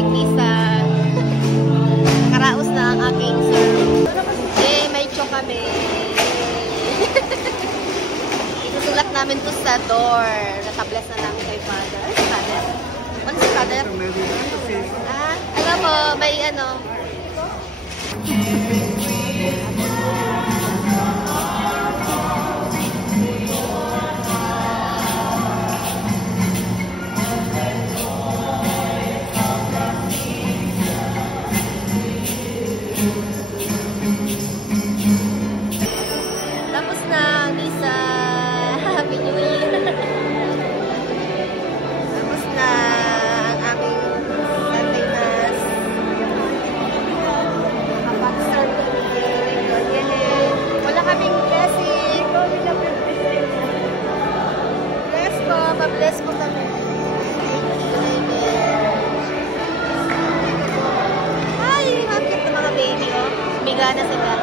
aming misa. Karaos na ang aking serve. May cho kami. Isusulat namin to sa door. Natabless na namin kay Father. Ay, Father. Ano si Father? Alam mo, may ano. Tapos na misa. Happy New Year. Tapos na ang aming Sunday Mass. Nakapag-serve kami. Wala kaming blessing. Bless po. Pa-bless po kami. Ay, ang cute ng mga baby. Oh. Miga na sila.